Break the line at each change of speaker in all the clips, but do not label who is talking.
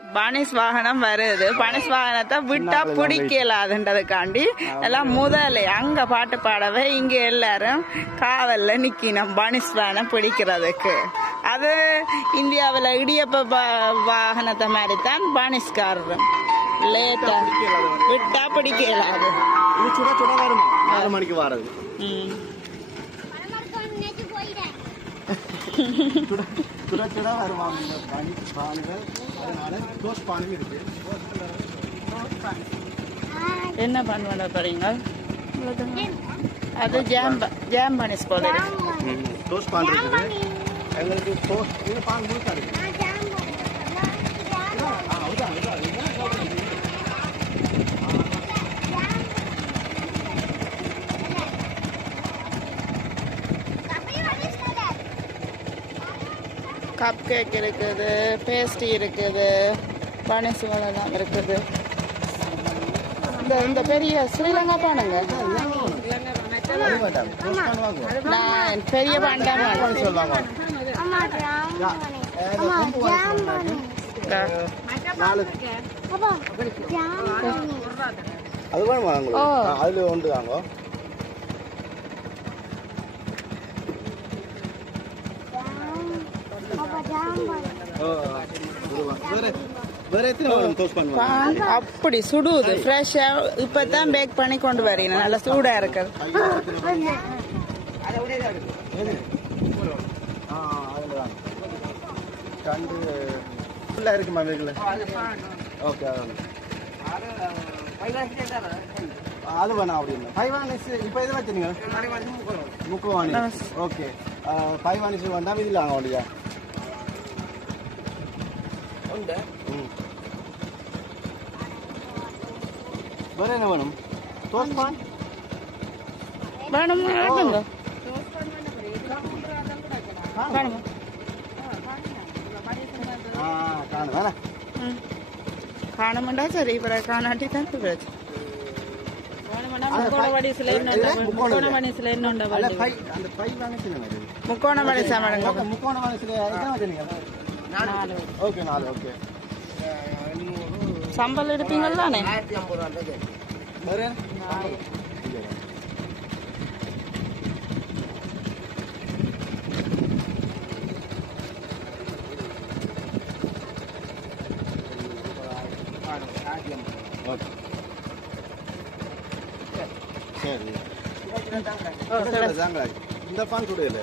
Punish வாகனம் வருது punish வாகனத்தை விட்டா பிடிக்கலாதுன்றதுக்காண்டி எல்லாம் முதல்ல அங்க பாட்டு பாடவே இங்க எல்லாரும் காவல்ல நிக்கணும் பனிஸ் வாகனம் பிடிக்கிறதுக்கு. அது இந்தியாவில் இடியப்ப பா- வாகனத்தை மாதிரி தான் பனிஸ்காரரும் லேட்டா விட்டா பிடிக்கலாது.
இது சுட சுட வருமா? நாலு மணிக்கு வாரது. சுட சுட இந்த பனி பானுகள் அதனால பானும் இருக்கு
என்ன பண்ணுவோம் போறீங்க அது ஜாம் ஜாம் பானிஸ் போல
பான் இருக்குது. எங்களுக்கு இது பான் முழுக்க
கப் கேக் இருக்குது பேஸ்ட்ரி இருக்குது பனிஸ் எல்லாம் இருக்குது. இந்த இந்த பெரிய ஸ்ரீலங்கா பானுங்க. நான் பெரிய பாண்டா
பான். சொல்லுவாங்க நாலு அது வேணும். அதுல ஒன்று வாங்க வேற வேற எத்தனை வேணும் க்ளோஸ் பான்
பான் அப்படி சுடுது ஃப்ரெஷ்ஷா இப்பதான் பேக் பண்ணி கொண்டு வரீங்க. நல்லா சூடா இருக்குது.
கண்டு ஃபுல்லாக இருக்குமா வீட்டில் ஓகே அது வேணாம் அப்படின்னு ஃபைவ் வானிஸ் இப்போ எது வச்சுருங்க முக்கு வானிஸ் ஓகே ஃபைவ் வானிஸ் வேண்டாம் இதில் வாங்க வேண்டியா ம். வேற என்ன வேணும்? தோஸ் பான்?
வேணுமா வேணுமா
ஆ. காணும். வேணா.
ம். காணமாட்டா சரி பிறகு காணாட்டி தான் பிரச்சனை
ஓகே நாலு ஓகே.
சம்பல் எடுப்பீங்களானே
வேற? ஓகே. சரி. தாங்க இந்த பான் கூட இல்லை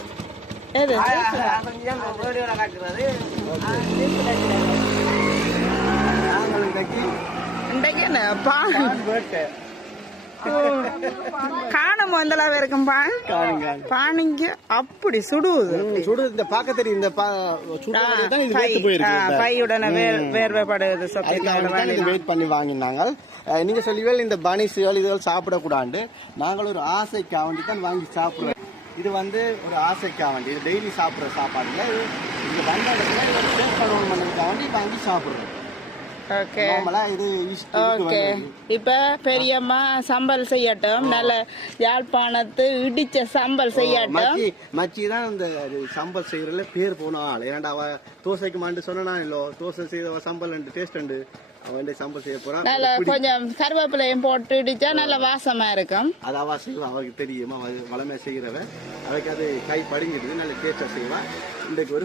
இன்றைக்கு என்ன? பான் காணம் வந்தலாவே இருக்கும் பான் பானிங்க அப்படி சுடுவது
சுடு இந்த பார்க்க தெரியும் இந்த.
பையுடனே வேர்வைப்படுவது
வெயிட் பண்ணி வாங்கினாங்க. நீங்க சொல்லுவீங்க இந்த பனிசுகள் இதுகள் சாப்பிடக்கூடாது. நாங்கள் ஒரு ஆசைக்காக வேண்டி தான் வாங்கி சாப்பிடுறோம் இது வந்து ஒரு ஆசைக்காக வேண்டி இது டெய்லி சாப்பிட்ற சாப்பாடு இல்லை இது இங்க வந்த இடத்துல இதை டேஸ்ட் பண்ணணும் பண்ணதுக்காக வேண்டி வாங்கி சாப்பிடுறோம்.
ஓகே ஓகே இப்ப பெரியம்மா சம்பல் செய்யட்டும். நல்ல யாழ்ப்பாணத்து இடிச்ச சம்பல் செய்யட்டும்.
மச்சி தான் இந்த சம்பல் செய்யறதுல பேர் போன ஆள் ஏன்டா அவ தோசைக்கு மாண்டு சொன்னா இல்லோ? தோசை செய்த சம்பல் ரெண்டு டேஸ்ட் உண்டு அவன் சம்பல் செய்ய போறான்.
நல்ல கொஞ்சம் கருவேப்பிலையும் போட்டு இடிச்சா நல்ல வாசமா இருக்கும்.
அது அவ செய்வா அவளுக்கு தெரியுமா. வளமை செய்கிறவ அவளுக்கு அது கை படிஞ்சிடுது நல்ல டேஸ்டா செய்வா இன்றைக்கு ஒரு